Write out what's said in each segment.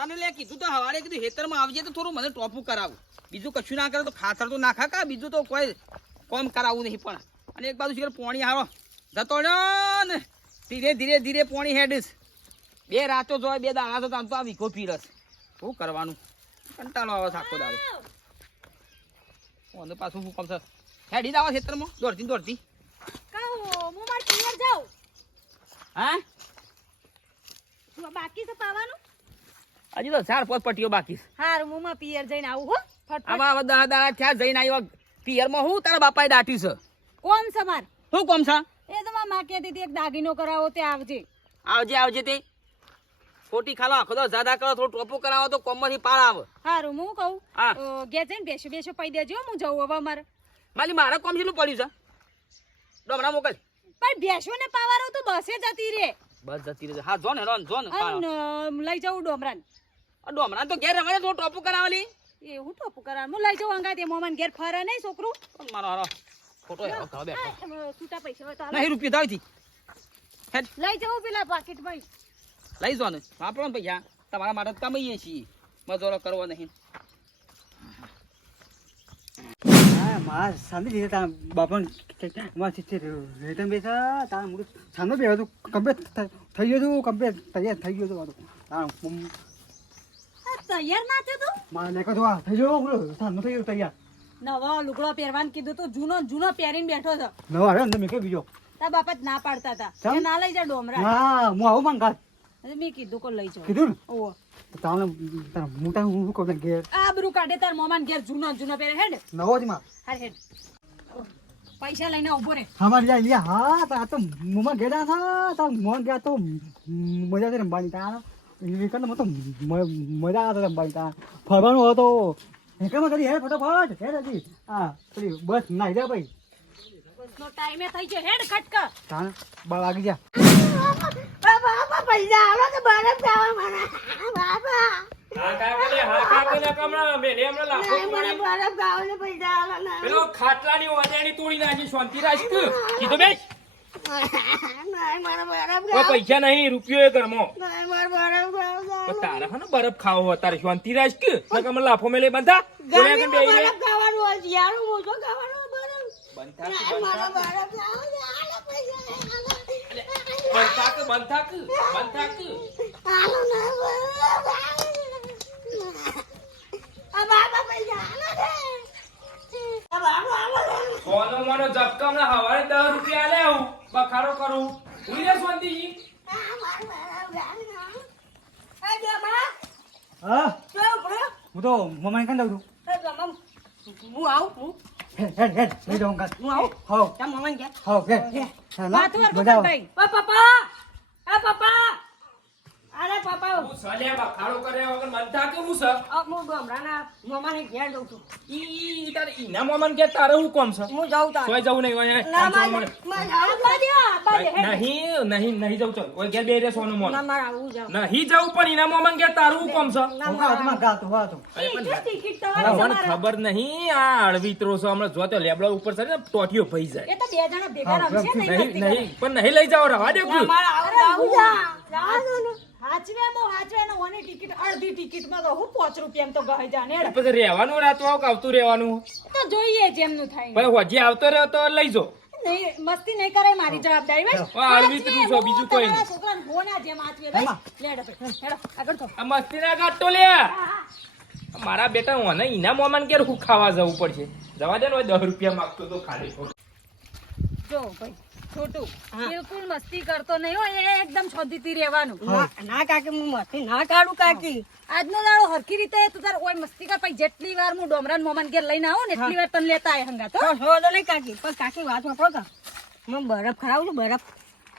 અને લે કીધું તો હવારે કીધું હેતરમાં આવજે તો થોડું મને ટોપું કરાવું. બીજું કશું ના કરે તો ખાતર તો નાખા કા? બીજું તો કોઈ કોમ કરાવવું નહીં પણ. અને એક બાજુ શીખર પોણી હારો. જતો ને. ધીરે ધીરે ધીરે પોણી હેડીશ બે રાતો જોય બે દાણા તો આમ તો આ વીખો પીરસ. શું કરવાનું? કંટાળો આવે છે આખો દાડો. ઓને પાછું શું કામ છે? હેડી દાવા ખેતરમાં. દોડતી ને દોડતી. કહું હું માર પિયર જાઉં. હા? બાકી તો પાવાનું? હજી તો ચાર પાંચ પટ્ટીઓ બાકી હારું હું પિયર જઈને આવું હો આવા દહ દાડા થયા જઈને આવ્યો. પિયરમાં હું તારા બાપાએ દાટ્યું છે. કોમ છે માર? શું કોમ છે? એ તો મા માં કહેતી હતી એક દાગીનો કરાવો તે આવજે. આવજે આવજે તે. ખોટી ખાલો આખો તો જાદા કરો થોડું ટોપો કરાવો તો કોમમાંથી પાર આવ. હારું હું કહું. ઘેર જઈને બેસો બેસો પઈ દેજો હું જઉં હવે મારે માલી મારા કોમ જેટલું પડ્યું છે? ડોમરા મોકલ. પણ બેસો ને પાવારો તો બસે જતી રે. બસ જતી રહેશે હા જો ને રોન જો ને લઈ જાઉં ડોમરાન. ડોમરાન ડોમરા તો ઘેર રમાડે ટોપુ ટોપું એ હું ટોપુ કરાવ? હું લઈ જાઉં અંગાતે મોમાન ઘેર ફરે નહીં છોકરું. મારો હારો ખોટો હેરો ખાવા બેઠો. છૂટા પૈસા તો નહીં રૂપિયા દાવથી. હેડ. લઈ જાઉં પેલા પાકીટમાં. લઈ જો ને. વાપરો ને પૈસા. તમારા માટે કમાઈએ છીએ. મજૂરો કરવો નહીં હા માર સામે લીધે તારા બાપા માં છે રેતન બેસા તારા મુડું સામે બે હતું કમ્પ્લીટ થઈ ગયું હતું કમ્પ્લીટ તૈયાર થઈ ગયું હતું તારા તૈયાર ના થયો તું? મારે લેકો તો આ થઈ ગયો સામે થઈ ગયું તૈયાર. નવો લુગડો પહેરવાનું કીધું તું જૂનો જૂનો પહેરીને બેઠો છે. નવો આવ્યો ને મેં કે બીજો. તારા બાપા જ ના પાડતા હતા. ના લઈ જા ડોમરા. હા હું આવું માંગ. મેં કીધું કો લઈ જાઉં. કીધું ને? ઓહો તો તારે મોટા હું કહું ઘેર? આ બરું કાઢે તાર મોમાન ઘેર જૂનો જૂનો પહેરે હેડ. નવો જ માં હાર હેડ. પૈસા લઈને ઊભો રે અમારે જાય લ્યા હા તા તો મુમાં ગયા થા તા મોન ગયા તો મજા થી રમવાની તા વિકન મતો મજા આવતો રમવાની તા ફરવાનું હતો હેકરમાં કરી હે ફટાફટ હે હજી. હા પેલી બસ નાઈ જા ભાઈ. બસનો ટાઈમે થઈ ગયો હેડ ખટકા તા બા વાગી જા નાખી શાંતિ રાખ કીધું બેસ કોઈ પૈસા નહીં રૂપિયો એ ઘરમાં. પણ હા બરફ ખાવો અત્યારે તારે શાંતિ રાજ કે હમણાં લાફો મેલે બંધા. બોલ્યા કેમ બેહી રહ્યા? બંધા કે બંધા કે બંધા કે બંધા કે સોનો મોનો ઝબકા હમણાં હવારે દસ રૂપિયા લે આવું બખાડો કરું. ઉઈ રે શાંતિજી હા? હું? તો મમ્મી કાં દઉં છું હું આવું હું હેડ હેડ લઈ જાઉં કાં હું આવું હો તાર મોમાન ઘેર હો કે ના વાર મજા આવે પપ્પા પપ્પા અરે પાપા. હું સલે બખાડો કર્યા વગર મનતા કે હું સર અબ હું ગામડાના મોમાને ઘેર જઉં છું. ઈ ઈ ઈ તારે ઈના મોમાન કે તારે હું કોમ છે? હું જાઉં તાર. કોઈ જવું નહીં ઓય ના મારે. મારે નહીં નહીં નહીં જવું ચાલ. કોઈ ઘેર બે રે સોનો મોન ના મારે આવું જાઉં. નહીં જવું પણ ઈના મોમાન કે તારું હું કોમ છે? હું હાથમાં ગાતો હાથો અરે પણ તો ખબર નહીં આ અળવિત્રો છે હમણાં જોતો લેબડા ઉપર છે ને ટોટીઓ ભઈ જાય. એ તો બે જણા ભેગા રમશે નહીં નહીં પણ નહીં લઈ જાઓ રવા દે કુ. હાચવે મો હાચવે ને ઓની ટિકિટ અડધી ટિકિટમાં તો હું પાંચ રૂપિયા તો ગઈ જાને પછી રહેવાનું રાત આવું આવતું રહેવાનું? તો જોઈએ જેમનું થાય. પણ હોજી આવતો રહ્યો તો લઈ જો. નહીં મસ્તી નહીં કરે મારી જવાબદારી છો, બીજું કોઈ નહીં. છોકરાને ભોના જેમ હાચવે બસ. લેડ હેડો, આગળ થો. મસ્તી ના ગાંઠતો લે. મારા બેટા મને ઈના મોમાન કે હું ખાવા જવું પડશે. જવા દે ને દસ રૂપિયા માંગતો તો ખાલી. જો ભાઈ છોટું. બિલકુલ મસ્તી કરતો નહીં હો એ એકદમ શોધીતી રહેવાનું. ના કાકી હું મસ્તી ના કાઢું કાકી. આજનો દાડો હરખી રીતે તું તાર ઓય મસ્તી કર પછી જેટલી વાર હું ડોમરાન મોમાન ઘેર લઈને આવું ને એટલી વાર તને લેતા આય હંગા તો તો નહીં કાકી પણ કાકી વાત વાપરો કા હું બરફ ખરાવું છું બરફ.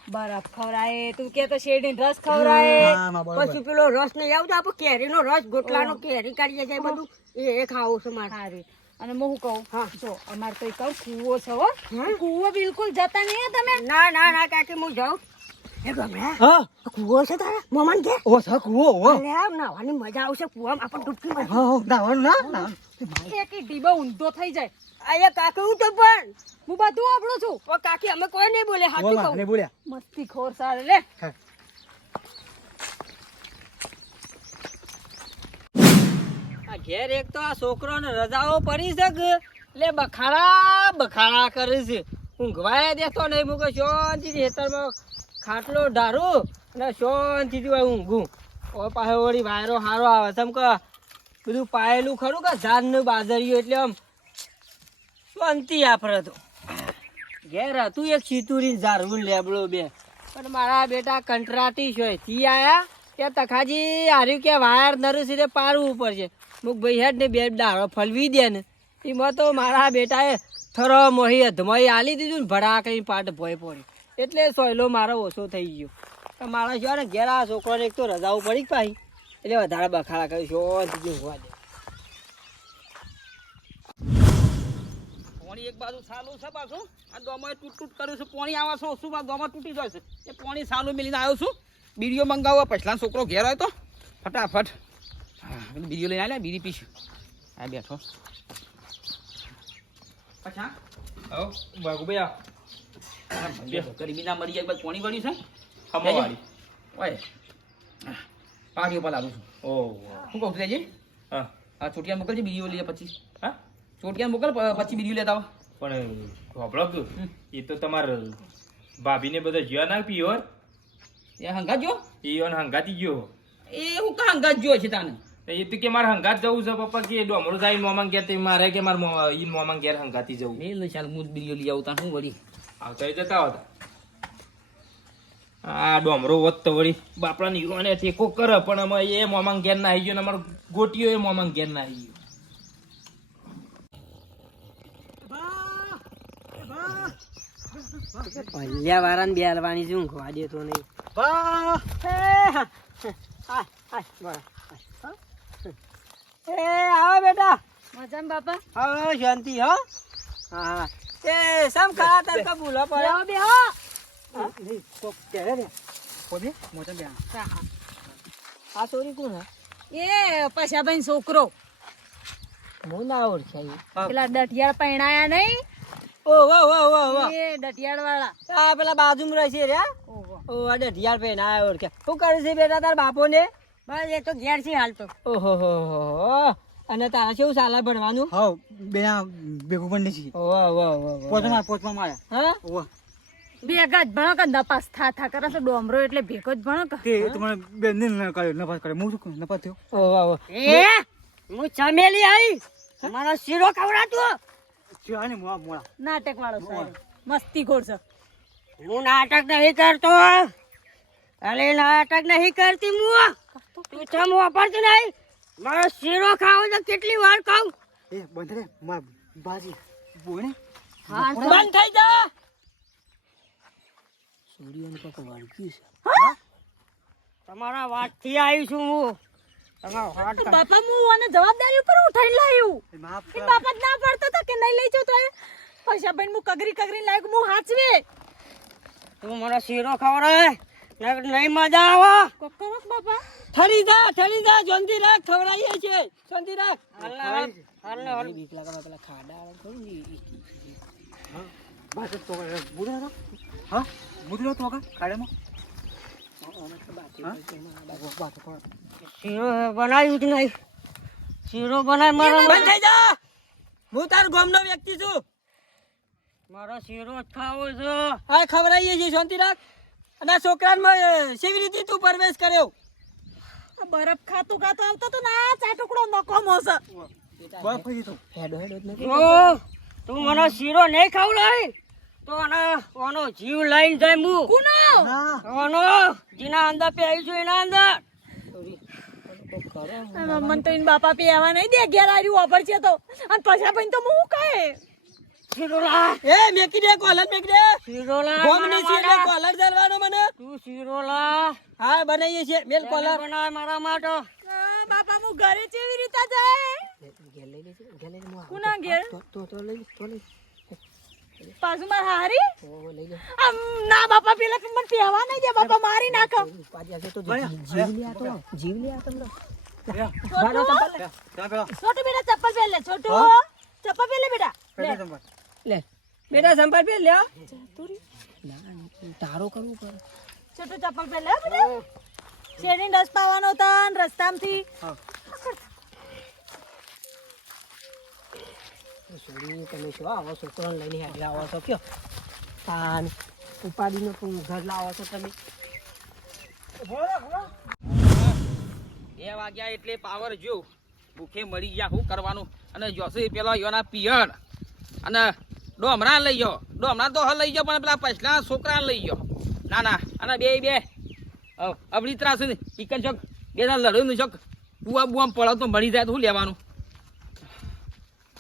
બરફ ખવરાય તું કે તો શેરડી રસ ખવરાય હા પછી પેલો રસ નહીં આવતો કેરી કેરીનો રસ ગોટલાનો કેરી કાઢીએ જાય બધું. એ એ ખાવું છું મારે. સારી. અને હું કહું જો અમાર તો કહું કૂવો છે હો. કૂવો બિલકુલ જતા નહીં તમે. ના ના ના કાકી હું જાઉં. એ ગમરા હા. કુવો છે તારા? મોમન કે ઓ સા કુવો ઓ. અલે આમ નાવાની મજા આવશે કુવામાં. આપણે ડૂબકી મારી હા નાવાનું ના ના એક ઈ ડીબો ઊંધો થઈ જાય. અહીંયા કાકી હું તો પણ. હું બધું આપણું છું. ઓ કાકી અમે કોઈ નહીં બોલે બોલ હાચું કહું. બોલ્યા. મસ્તી ખોર સારે લે. ઘેર એક તો આ છોકરોને રજાઓ પડી છે કે? એટલે બખાડા બખાડા કરે છે. ઊંઘવાય દેતો નહીં. મૂકે શાંતિથી ખેતરમાં ખાટલો ઢારું અને શાંતિથી ઊંઘું. ઓ પાસે વળી વાયરો સારો આવે તમ કે બધું પાયેલું ખરું કે ઝાડનું બાજરિયું? એટલે આમ શાંતિ આપડે તો. ઘેર હતું એક ચીતુરી ઝાડવું લેબડો બે. પણ મારા બેટા કંટ્રાટી છે. થી આયા કે તખાજી, હાર્યું કે વાયર નરું સીધે પાડવું પડશે. મુક ભાઈ હેડ ને બે દાડો ફલવી દે ને. એમાં તો મારા બેટાએ થરો મોહી અધમોહી આલી દીધું ને ભડા કરીને પાટ ભોય પડી એટલે સોયલો મારો ઓછો થઈ ગયો. મારા શું ને ઘેર છોકરાને એક તો રજાઓ પડી પાછી એટલે વધારે બખાડા કર્યું શાંતિથી ઊંઘવા દે. એક બાજુ સાલું છે પાછું. આ દોમાં તૂટ તૂટ કર્યું છે. પોણી આવા છો, શું દોમાં તૂટી જાય છે. એ પોણી સાલું મિલીને આવ્યો છું. બીડીઓ મંગાવવા પછલા છોકરો ઘેર હોય તો. ફટાફટ. હા બીડીઓ લઈને આવ્યા બીજી પીશ. હા બેઠો. પછા? હવ બાગુભાઈ આવ. ગરીબી ના મરી જાય બાદ પોણી ગળ્યું છે. ખમવાળી ઓય. પાટીઓ પર લાવું છું. ઓહ શું કહું છું હા. આ ચોટિયા મોકલજે બીડીઓ લઈએ પછી. હા? ચોટિયા મોકલ પછી બીડીઓ લેતા આવો. પણ હોબળો એ તો તમાર ભાભીને બધા જ્યાં ના પીવર એ હંગાત જો. એ હંગાતી ગયો. એ હું કા હંગાત જો છે તાને? એ તો કે મારે હંગાત જવું છે પપ્પા કે ડોમરો જાય મોમાં ઘેર તે મારે કે મારે ઈ મોમાં ઘેર હંગાતી જવું. મેલ ચાલ હું લઈ આવતા તાન વળી? આવતા જતા હતા આ ડોમરો વત તો વળી બાપડાની યુવાને ટેકો કરે પણ અમે એ મોમાં ઘેર ના આવી ગયો ને અમારો ગોટીઓ એ મોમાં ઘેર ના આવી ગયો. પલ્યા વાળાને બેલવાની છે ખવા દેતો નહીં. બા! એ આવો બેટા મજામાં બાપા હવે શાંતિ હો હા એ સમ ખા તર તો ભૂલો પડ્યો બેહો બેહો નહીં કોક ત્યારે ને પોતે મોટા બે આ ચોરી કોણ હે એ પશાભાઈ છોકરો હું ના ઓળખાય પેલા દઢિયાળ પૈણાયા નહીં ઓ વાહ વાહ વાહ વાહ એ દઢિયાળ વાળા આ પેલા બાજુમાં રહે છે રે ઓહો ઓ અડે ઢિયાળ પે ના ઓળખે શું કરે છે બેટા તાર બાપો ને બસ એ તો ઘેર છે હાલ તો. ઓહો હો હો. અને તારા કેવું સાલા ભણવાનું? હા બે ભેગું પણ નથી ઓ વાહ વાહ પોતમાં વાહ. પોચમાં પોચમાં માર્યા. હા? ઓવા ભેગા જ ભણો કે નપાસ થા થા કરે છે ડોમરો એટલે ભેગો જ ભણો કે? તે તમારે બે ને કર્યો નપાસ કરે હું શું નપાસ થયો? ઓ વાહ વાહ એ હું ચમેલી આવી મારો શીરો ખવડાતો. છે આને મોડા મોડા નાટક વાળો સાહેબ મસ્તી ખોર છે. હું નાટક નહીં કરતો. અરે નાટક નહીં કરતી હું તું ચમ વાપરતી નહીં? મારો શીરો ખાવ તો કેટલી વાર ખાવ એ બંધ રે માર બાજી. બોને? બંધ થઈ જા. સૂર્યને કોક વાળકી છે. તમારા વાતથી આવી છું હું. તમારો બાપા હું આને જવાબદારી ઉપર ઉઠાઈને લાવ્યું બાપા જ ના પડતો તો કે નહીં લઈ જાઉં તો એ? પશાભાઈ હું કગરી કગરી લાગ્યું હું હાચવે. તું મારો શીરો ખવડાય નહીં મજા આવે. કોક કરો કે બાપા. ઠરી જા ઠરી જા જોંધી રાખ ખવડાઈએ છે. જોંધી રાખ. હાલ હાલ. હાલ બીક લાગે પેલા ખાડા વાળા ખરું ને તો બુધો હા બુધો તો કા ખાડામાં હા? બાત તો શીરો બનાવ્યું જ નહીં. શીરો બનાય મારા બંધ થઈ જા હું તાર ગામનો વ્યક્તિ છું. મારો શીરો ખાવો છે. હા ખવડાવીએ છીએ શાંતિ રાખ. અને આ છોકરાને કેવી રીતે તું પરવેશ કર્યો? આ બરફ ખાતું ખાતું આવતો તો ના ચા ટુકડો નકો મોસ બરફ થઈ તો? હેડો હેડો જ તું મને શીરો નહીં ખવડાય તો આનો ઓનો જીવ લઈને જાય હું કુનો? ના. જીના અંદર અંદર આવી છું એના અંદર. મને તો એન બાપા પીવા નહીં દે ઘેર આવ્યું ઓફર છે તો. અને પૈસા પશાભાઈ તો હું કહે શીરો એ મેકી દે કોલર મેકી દે. શીરો ગોમની છે કોલર ધરવાનો મને. તું શીરો હા બનાવીએ છીએ. મેલ કોલર. બનાય મારા માટે. બાપા હું ઘરે કેવી રીતે જાય. કુના ઘેર? પાછું માર હારી? ના બાપા પેલા મને નહીં દે બાપા મારી નાખો. ત્યાં પેલા છોટુ બેટા ચપ્પલ પહેર લે છોટુ ચપ્પલ પહેર લે. બેટા લે. બેટા સંભાળ પે લ્યો. તારો કરવું કર છોટો ચપ્પલ પે લે બેટા. શેરીન રસ પાવાનો તન રસ્તામાંથી હા. છોડી તમે શું આવો છોકરાને લઈને હાજર આવો છો કયો? તાન ઉપાડીને તું ઘર લાવો છો તમે? બે વાગ્યા એટલે પાવર જો ભૂખે મરી ગયા શું કરવાનું? અને જોશે પેલા યોના પિયર. અને ડોમરા લઈ ગયો. ડોમરા તો હ લઈ ગયો, પણ પેલા પછલા છોકરા લઈ ગયો. ના ના, અને બે બે અબડી ત્રાસ ચિકન ચોક, બે લડ્યું છોક ચોક. બુઆ બુઆ પડો તો મળી જાય તો શું લેવાનું?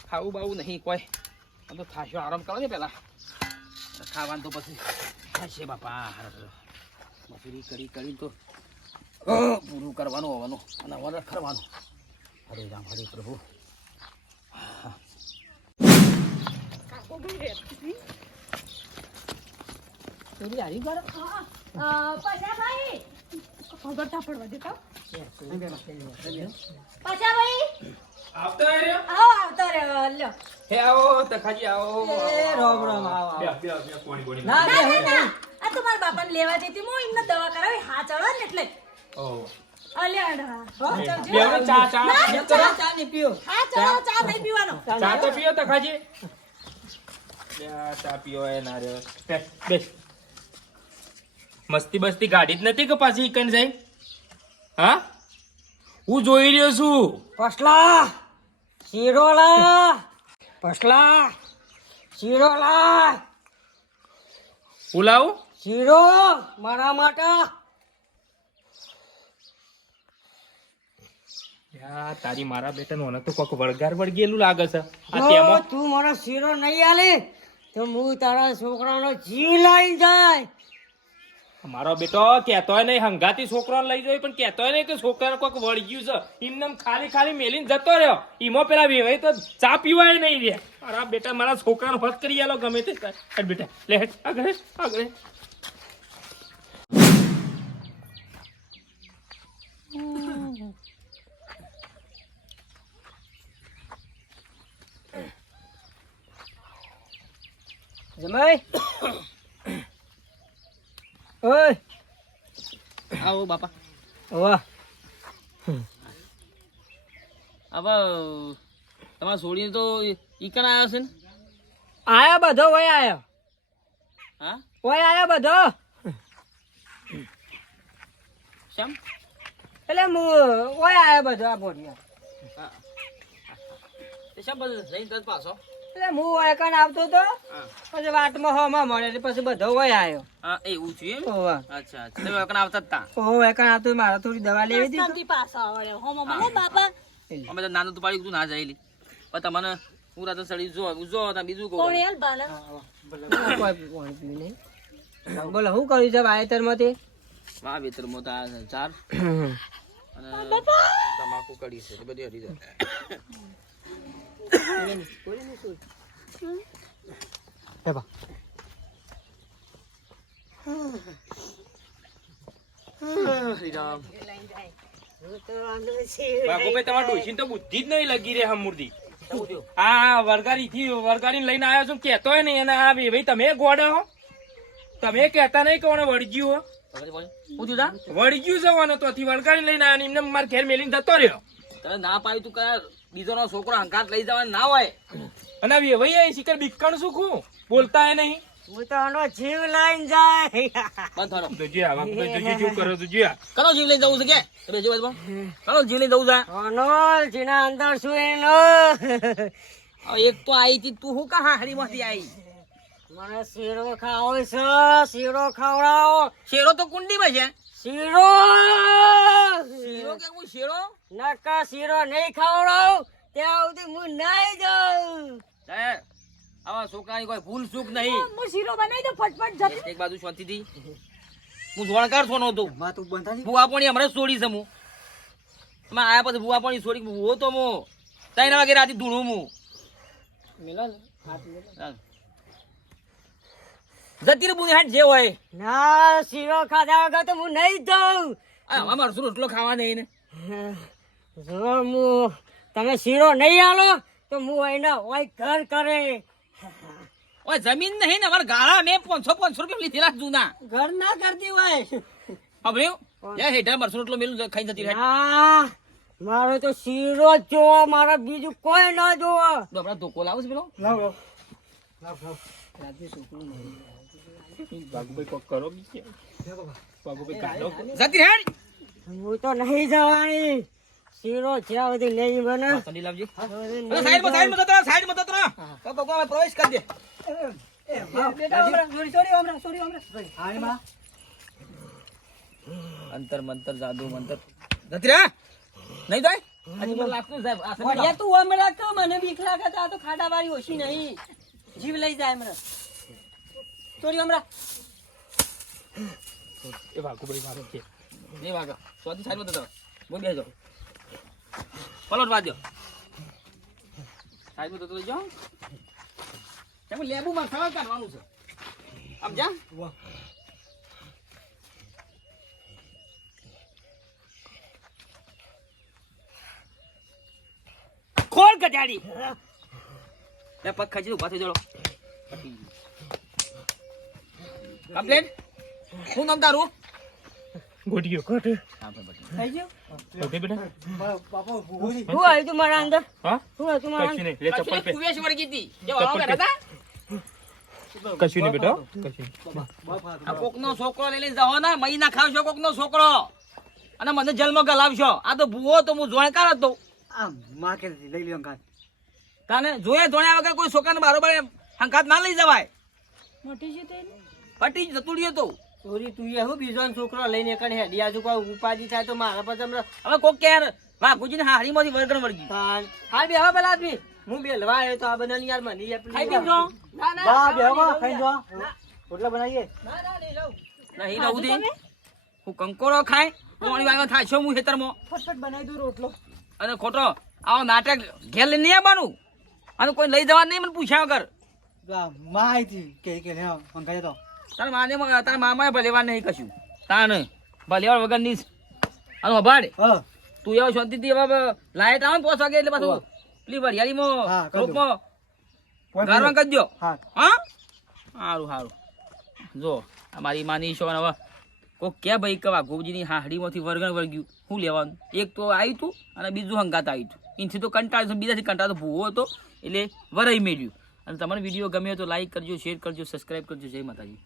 ખાવું બાવું નહીં કોઈ. આમ તો થાશો, આરામ કરો ને પેલા. ખાવાનું તો પછી થશે બાપા. મજૂરી કરી કરી તો પૂરું કરવાનું, હોવાનું, અને વરસ કરવાનું હરે રામ, હરે પ્રભુ. છોડી આવી ગયો અ, પછાભાઈ ખબર પડવા દેતા પછાભાઈ આવતો રહ્યો આવો આવતા રહ્યો લ્યો હે આવો તખાજી આવો એ રોમ રોમ આવો બે આવો બે બે કોણી કોણી ના તો લેવા જતી હું એમને દવા કરાવી હા ચડો ને એટલે ચા ચા તો ચા નહીં ચા પીવાનો. ચા તો પીઓ તખાજી બે આ ચા પીઓ એ ના રે બે બેસ મસ્તી બસ્તી ગાડી જ નથી કે પાછી ઈકન જાય? હા? હું જોઈ રહ્યો છું. પસલા! શીરોલા પસલા! શીરોલા બોલાવું શીરો મારા માટે! યા તારી મારા બેટા નો તો કોક વળગાર વળગેલું લાગે છે. તું મારો શીરો નહીં આલે. તો હું તારા છોકરાનો જીવ લઈ જાય. મારો બેટો કેતોય નહીં હંગાતી છોકરો લઈ જાય, પણ કેતોય નહીં કે છોકરાને વળી વળગ્યું છે. એમને ખાલી ખાલી મેલીને જતો રહ્યો. ઈમો પેલા વેવાય તો ચા પીવાય નહીં રે. મારા બેટા, મારા છોકરાનો હદ કરી આલો ગમે તે બેટા, લે હેડ, આગળ આગળ હેડ. જમાઈ? ઓય. આવો બાપા. વાહ હવે તમારા છોડીને તો ઈકન આવ્યો છે ને? આયા બધો વય આયો. હા? ઓય આયો બધો. શમ? એટલે હું ઓય આયો બધો આ બોરિયા શેમ બધું? લઈને તરત પાછો. એટલે હું ઓય આવતો તો? પછી વાટમાં હોમાં મળે પછી બધો ઓય આયો. હા એવું છે એમ? અચ્છા અચ્છા. તમે એકન આવતા તા? મારે થોડી દવા લેવી હતી તો. મને બાપા. અમે તો નાનું તો પાડી તું ના જાયેલી. પણ તમને પૂરા તો સડી જો જો તમે બીજું કોણ બાના. બોલો શું કર્યું છે વાવેતરમાંથી વાહ વેતર મોટા ચાર અને તમાકુ કડી છે બધી હરી જાય. તમારા ડોશીને તો બુદ્ધિ જ નહીં લગી રે હમુરદી આ વરગારી થી વરગારી લઈને આવ્યો છું કેતોય નહીં એને આ ભાઈ તમે ગોડા હો તમે કેતા નહીં કોને વળગ્યું હો વળગ્યું છે ઓને તોથી વળગાડી લઈને આવ્યો ને એમને મારા ઘેર મેલીને જતો રહ્યો તને ના પાડી તું કયા બીજો નો છોકરો હંકાત લઈ જવા ના હોય? અને આ વેવાઈ શિખર બીકણ શું ખું બોલતા એ નહીં. હું તો આનો જીવ લઈને જાય. બંધ થરો જોજે આ બાપુભાઈ જોજે શું કરો જોજે કનો જીવ લઈને જવું છે કે? તમે જો બાજુ કનો જીવ લઈને જવું છે આનો જેના અંદર શું એનો? એક તો આઈ હતી તું હું કા હાહરી માંથી આવી મને શેરો ખાવો છે શેરો ખવડાવો. શેરો તો કુંડીમાં છે. શીરો! શીરો કે હું શીરો? નકા શીરો નહીં ખવડાવ. ત્યાં સુધી હું નહીં જાઉં. હે આવા છોકરાની કોઈ ભૂલ ચૂક નહીં. હું શીરો બનાવી દઉં ફટફટ જલ્દી. એક બાજુ શાંતિથી. હું જોણકાર થોનો હતો માં તું બંધા છે ભૂવા પાણી હમણાં છોડી છું હું. માં આયા પછી ભૂવા પાણી છોડી ભૂવો તો હું. ત્રણ વાગે રાતે ધૂણું હું. મિલો હાથ મિલો. જતી બુની હાટ જે હોય. ના શીરો ખાધા વગર તો હું નહીં જાઉં. અમારો શું રોટલો ખાવા નહીં ને? જો હું તમે શીરો નહીં આલો તો હું એને ઓય ઘર કરે. ઓય જમીન નહીં ને અમારે ગાળા મેં પાંચસો પાંચસો રૂપિયા લીધેલા જૂના. ઘર ના કરતી હોય. સાંભળ્યું? યા હેઠા મારસો રોટલો મેલું ખાઈ જતી રહે. મારો મારે તો શીરો જ જોવો મારો બીજું કોઈ ના જોવો. ડોબરા ધોકો લાવું છે પેલો? લાવ. લાવ લાવ. લાવ બાબુભાઈ કોક કરો બીજે. બાબુભાઈ કાઢો જતી હેડ! હું તો નહીં જવાની. શીરો જ્યાં સુધી નહીં બને. ઠંડી લાવજે. અરે સાઈડમાં સાઈડમાં જતો રહો, સાઈડમાં જતો રહો. તો ભગવાન પ્રવેશ કરી દે. બેટા હમણાં સોરી સોરી હમણાં સોરી હમણાં હાયમાં અંતર મંતર જાદુ મંતર. જતી રે નહીં જાય? લાગતું સાહેબ આ સમય યા તું હમણાં તો મને બીક લાગે આ તો ખાડા વાળી ઓછી નહીં. જીવ લઈ જાય હમણાં સોરી હમણાં. એ બાબુભાઈ મારો છે નહીં વાગે સ્વાદી જતો રહો. બોલ બેસજો પલોટ વાદ્યો સાઈડમાં જતો રહેજો એમ લેબુ માં સવાલ કાઢવાનું છે. આમ જા. ખોલ ગજાડી લે પગ ખેંચી ઊભા થઈ જડો કમ્પ્લેટ શું નામ તારું? ગોટીયો થઈ ગયું ઓકે બેટા. બાપા શું આવ્યું તું મારા અંદર? હા? શું તું મારા કશું અંદર? નહીં. લે ચપ્પલ પે. કુવેશ વળગી હતી. જો આવો. બેઠા હતા? કશું નહીં બેટા કશું આ કોકનો છોકરો લઈ લઈને જાઓ ને. મહિના ખાવશો કોકનો છોકરો. અને મને જન્મ ગલાવશો. આ તો ભૂવો તો હું જોણકાર હતો. આ માર્કેટ લઈ લ્યો કાંઈ તાને જોયા જોણ્યા વગર કોઈ છોકરાને બારોબાર હંકાત ના લઈ જવાય. મોટી છે તેને? પટી જ જતું રહ્યો તો ચોરી તું એ હું બીજો છોકરો લઈને કણ હેડી આજુ કોઈ ઉપાધિ થાય તો મારા પછી હમણાં હવે કોક કે યાર વાઘુજીને હારીમાંથી વર્ગણ વળગી. હાલ હાલ બે હવે પેલા આદમી. હું બેલવા આવ્યો તો આ બધા યાર મને ખાઈ પીજો ના ના બા બે હવા ખાઈ જો. રોટલા બનાવીએ. ના ના નહીં લઉં. નહીં લઉં દે. હું કંકોરો ખાય પોણી વાગવા થાય છો હું ખેતરમાં. ફટફટ બનાવી દઉં રોટલો. અને ખોટો આવો નાટક ઘેર લઈને નહીં આવવાનું. અને કોઈ લઈ જવા નહીં મને પૂછ્યા વગર. માહિતી કે કે લે અંકાય તો તારા માને તારા મામાએ ભલેવાર નહીં કશું. તાને ભલેવા વગર નહીં અને વભાડ તું એવો શાંતિથી હવે લાઈટ આવે ને પોસ વાગે એટલે પાછું પેલી વરિયાળીમાં. ગ્રુપમાં ગારવા કરજો હા. સારું સારું જો આ મારી માની છો હવે કોક કે ભાઈ કવા ગોબજીની હાહડીમાંથી વર્ગણ વળગ્યું શું લેવાનું? એક તો આવ્યું હતું અને બીજું હંગાત આવ્યું હતું એનથી તો કંટાળ બીજાથી કંટાળો ભૂવો હતો એટલે વરાઈ મેળ્યું. અને તમારો વીડિયો ગમ્યો તો લાઈક કરજો શેર કરજો સબસ્ક્રાઈબ કરજો. જય માતાજી.